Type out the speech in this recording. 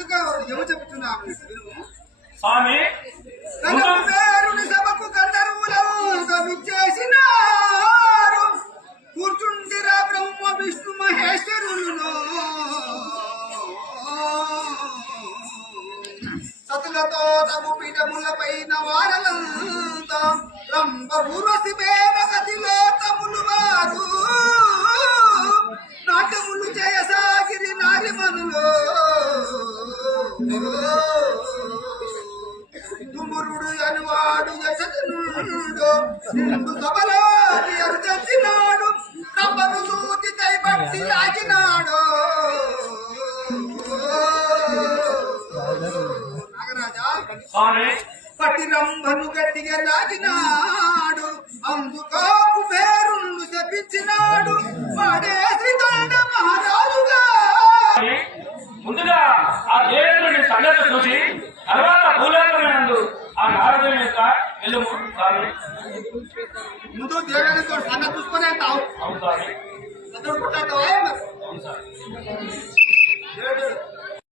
ఎందుకు ఏమో చెప్తున్నాను స్వామి సభకు గంధర్వులు చేసినారు కూర్చుండిరా బ్రహ్మ విష్ణు మహేశ్వరులను సతులతో తగు పీఠముల పైన వారలంతా రంభ ఊర్వశి గతిలో తములు వారు నాట్యములు చేయసాగిరి నారిమనులో తుమురుడు అనువాడు యశనుడు నిండు సభలో తెచ్చినాడు రంభను సూచి తైబట్టి లాగినాడు పట్టి రంభను గట్టిగా లాగినాడు అందుకో కుబేరుణ్ణి శపించినాడు వాడే శ్రీదండ మహారాజుగా. ముందుగా ఆ దేవేంద్రుని సంగతి చూసి తర్వాత భూలోకమైనందు ఆ నారదుని యొక్క వెలుము ముందు దేవేంద్రుడితో సంగతి చూసుకునే అంటావు అవును సార్ చదువుకుంటావు.